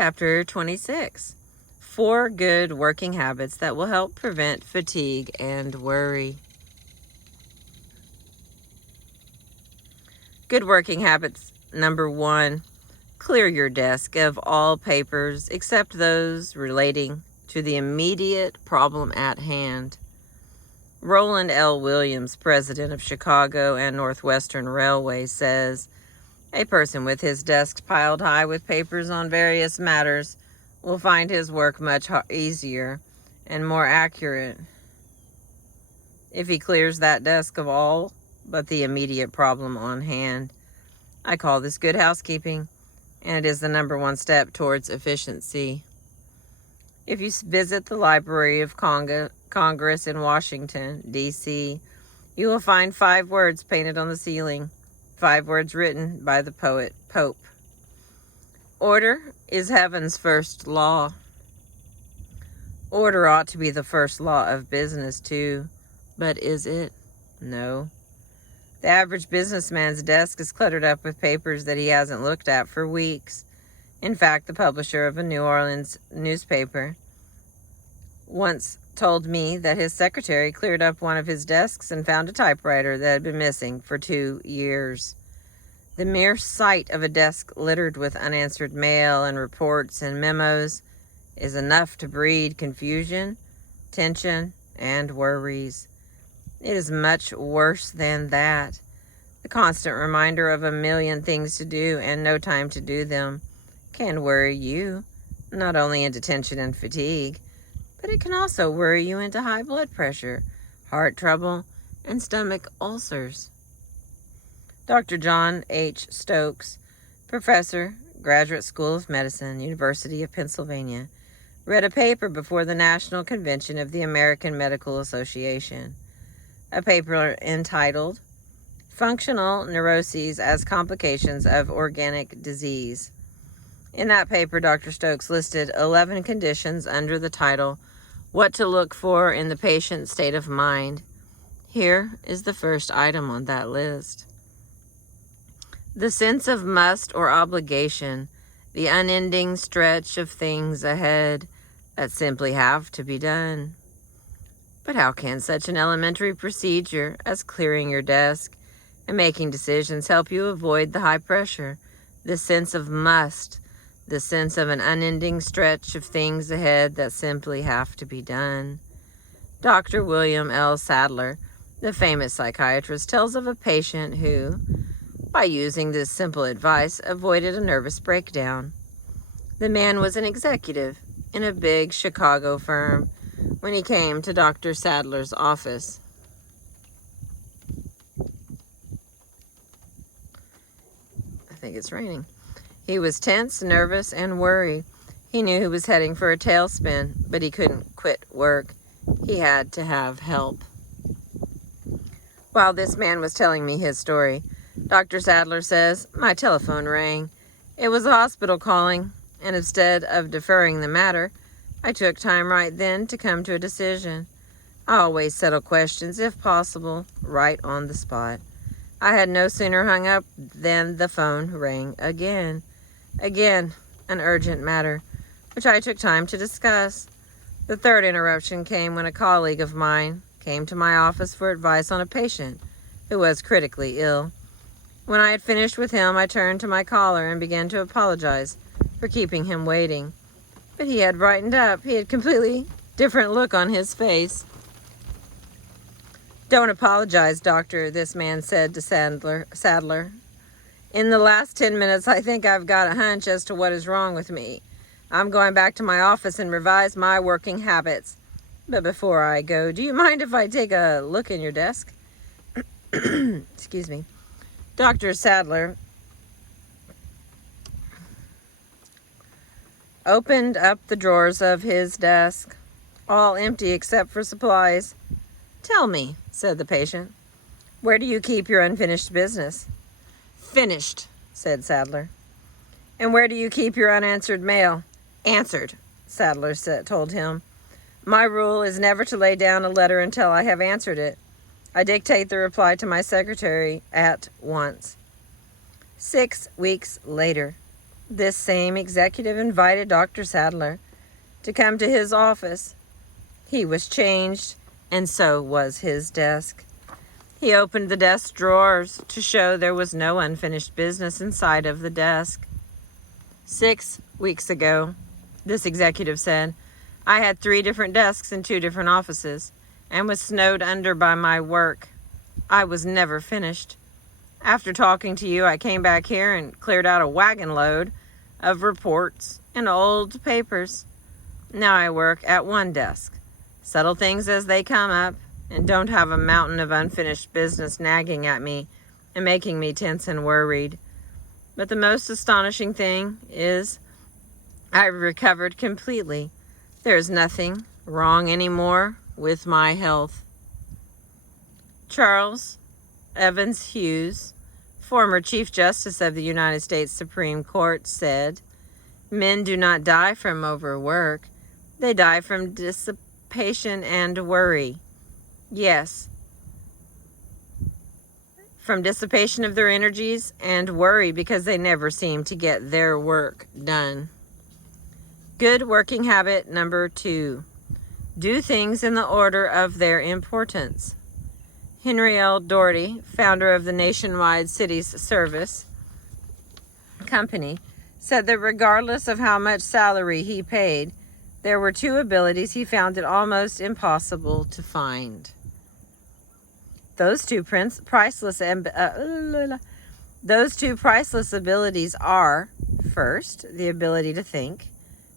Chapter 26. 4 good working habits that will help prevent fatigue and worry. Good working habits number 1. Clear your desk of all papers except those relating to the immediate problem at hand. Roland L. Williams, president of Chicago and Northwestern Railway, says, "A person with his desk piled high with papers on various matters will find his work much easier and more accurate if he clears that desk of all but the immediate problem on hand." I call this good housekeeping, and it is the number 1 step towards efficiency. If you visit the Library of Congress in Washington, D.C., you will find 5 words painted on the ceiling, 5 words written by the Pope. Order is heaven's first law. Order ought to be the first law of business, too. But is it? No. The average businessman's desk is cluttered up with papers that he hasn't looked at for weeks. In fact, the publisher of a New Orleans newspaper once told me that his secretary cleared up one of his desks and found a typewriter that had been missing for 2 years. The mere sight of a desk littered with unanswered mail and reports and memos is enough to breed confusion, tension, and worries. It is much worse than that. The constant reminder of a million things to do and no time to do them can worry you, not only into tension and fatigue, but it can also worry you into high blood pressure, heart trouble, and stomach ulcers. Dr. John H. Stokes, professor, Graduate School of Medicine, University of Pennsylvania, read a paper before the National Convention of the American Medical Association, a paper entitled Functional Neuroses as Complications of Organic Disease. In that paper, Dr. Stokes listed 11 conditions under the title, What to Look For in the Patient's State of Mind. Here is the first item on that list. The sense of must or obligation, the unending stretch of things ahead that simply have to be done. But how can such an elementary procedure as clearing your desk and making decisions help you avoid the high pressure, the sense of must, the sense of an unending stretch of things ahead that simply have to be done? Dr. William L. Sadler, the famous psychiatrist, tells of a patient who, by using this simple advice, avoided a nervous breakdown. The man was an executive in a big Chicago firm when he came to Dr. Sadler's office. I think it's raining. He was tense, nervous, and worried. He knew he was heading for a tailspin, but he couldn't quit work. He had to have help. While this man was telling me his story, Dr. Sadler says, my telephone rang. It was the hospital calling, and instead of deferring the matter, I took time right then to come to a decision. I always settle questions, if possible, right on the spot. I had no sooner hung up than the phone rang again. Again, an urgent matter, which I took time to discuss. The third interruption came when a colleague of mine came to my office for advice on a patient who was critically ill. When I had finished with him, I turned to my caller and began to apologize for keeping him waiting. But he had brightened up. He had a completely different look on his face. Don't apologize, doctor, this man said to Sadler. In the last 10 minutes, I think I've got a hunch as to what is wrong with me. I'm going back to my office and revise my working habits. But before I go, do you mind if I take a look in your desk? Excuse me. Dr. Sadler opened up the drawers of his desk, all empty except for supplies. Tell me, said the patient, where do you keep your unfinished business? Finished, said Sadler. And where do you keep your unanswered mail? Answered, Sadler told him. My rule is never to lay down a letter until I have answered it. I dictate the reply to my secretary at once. 6 weeks later, This same executive invited Dr. Sadler to come to his office. He was changed, and so was his desk. He opened the desk drawers to show there was no unfinished business inside of the desk. 6 weeks ago, this executive said, I had 3 different desks in 2 different offices and was snowed under by my work. I was never finished. After talking to you, I came back here and cleared out a wagon load of reports and old papers. Now I work at 1 desk, settle things as they come up, and don't have a mountain of unfinished business nagging at me and making me tense and worried. But the most astonishing thing is I've recovered completely. There's nothing wrong anymore with my health. Charles Evans Hughes, former Chief Justice of the United States Supreme Court, said, Men do not die from overwork. They die from dissipation and worry. Yes, from dissipation of their energies and worry because they never seem to get their work done. Good working habit number 2. Do things in the order of their importance. Henry L. Doherty, founder of the Nationwide Cities Service Company, said that regardless of how much salary he paid, there were 2 abilities he found it almost impossible to find. Those two priceless abilities are, first, the ability to think,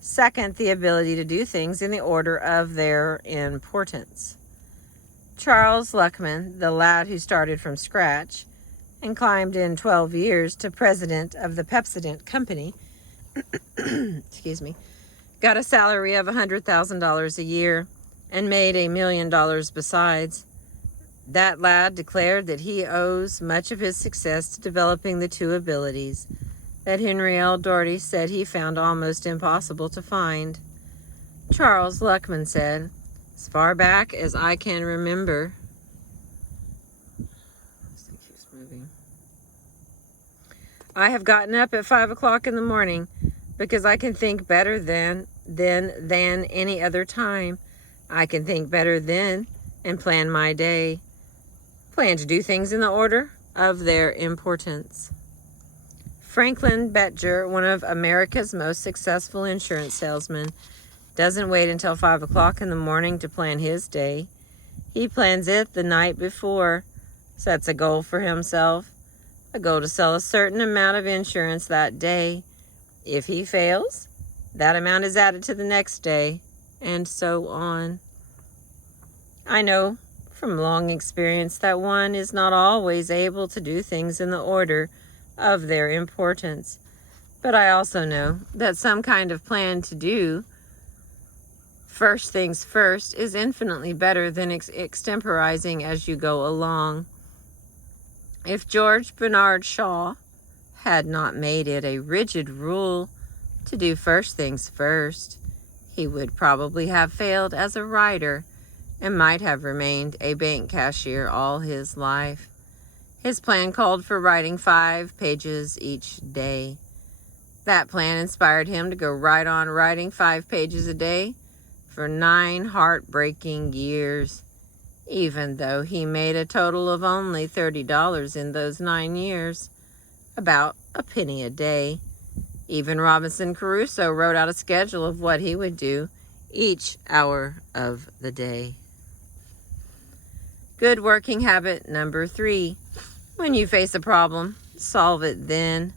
second, the ability to do things in the order of their importance. Charles Luckman, the lad who started from scratch and climbed in 12 years to president of the Pepsodent Company, got a salary of $100,000 a year and made $1 million besides. That lad declared that he owes much of his success to developing the 2 abilities that Henry L. Doherty said he found almost impossible to find. Charles Luckman said, as far back as I can remember, I have gotten up at 5 o'clock in the morning because I can think better than any other time. I can think better then and plan my day. Plan to do things in the order of their importance. Franklin Betjer, one of America's most successful insurance salesmen, doesn't wait until 5 o'clock in the morning to plan his day. He plans it the night before, sets a goal for himself, a goal to sell a certain amount of insurance that day. If he fails, that amount is added to the next day, and so on. I know from long experience that one is not always able to do things in the order of their importance, but I also know that some kind of plan to do first things first is infinitely better than extemporizing as you go along. If George Bernard Shaw had not made it a rigid rule to do first things first, he would probably have failed as a writer and might have remained a bank cashier all his life. His plan called for writing 5 pages each day. That plan inspired him to go right on writing 5 pages a day for 9 heartbreaking years, even though he made a total of only $30 in those 9 years, about a penny a day. Even Robinson Crusoe wrote out a schedule of what he would do each hour of the day. Good working habit number 3. When you face a problem, solve it then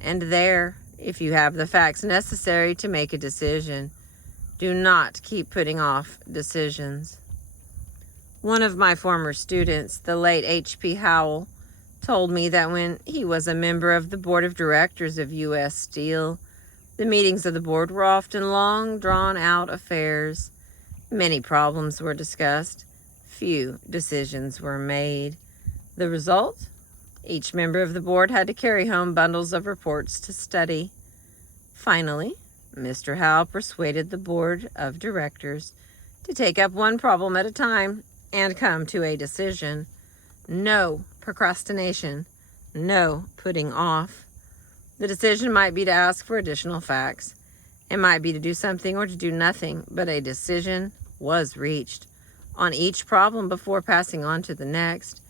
and there if you have the facts necessary to make a decision. Do not keep putting off decisions. One of my former students, the late H.P. Howell, told me that when he was a member of the board of directors of U.S. Steel, the meetings of the board were often long, drawn-out affairs. Many problems were discussed. Few decisions were made. The result? Each member of the board had to carry home bundles of reports to study. Finally, Mr. Howell persuaded the board of directors to take up one problem at a time and come to a decision. No procrastination. No putting off. The decision might be to ask for additional facts. It might be to do something or to do nothing, but a decision was reached on each problem before passing on to the next.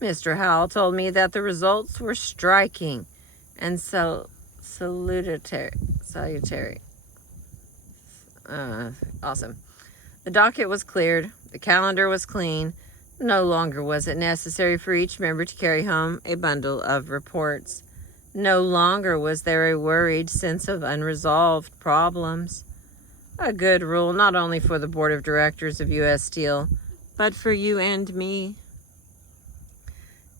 Mr. Howell told me that the results were striking and salutary. Awesome. The docket was cleared. The calendar was clean. No longer was it necessary for each member to carry home a bundle of reports. No longer was there a worried sense of unresolved problems. A good rule not only for the board of directors of U.S. Steel, but for you and me.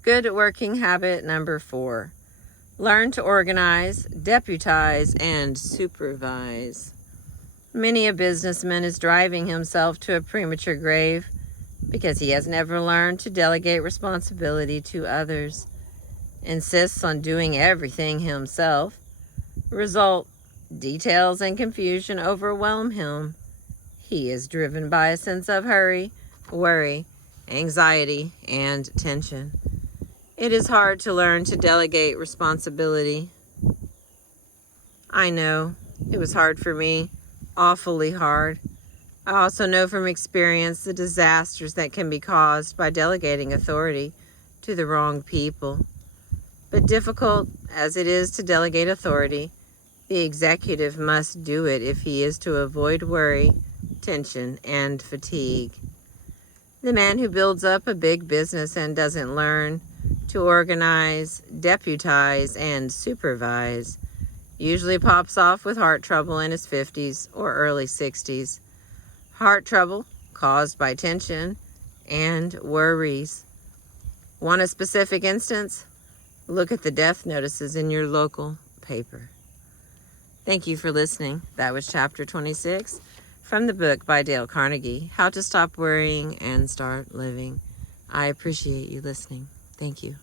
Good working habit number 4. Learn to organize, deputize, and supervise. Many a businessman is driving himself to a premature grave because he has never learned to delegate responsibility to others. Insists on doing everything himself. Result, details and confusion overwhelm him. He is driven by a sense of hurry, worry, anxiety, and tension. It is hard to learn to delegate responsibility. I know. It was hard for me. Awfully hard. I also know from experience the disasters that can be caused by delegating authority to the wrong people. But difficult as it is to delegate authority, the executive must do it if he is to avoid worry, tension, and fatigue. The man who builds up a big business and doesn't learn to organize, deputize, and supervise usually pops off with heart trouble in his 50s or early 60s. Heart trouble caused by tension and worries. Want a specific instance? Look at the death notices in your local paper. Thank you for listening. That was chapter 26 from the book by Dale Carnegie, How to Stop Worrying and Start Living. I appreciate you listening. Thank you.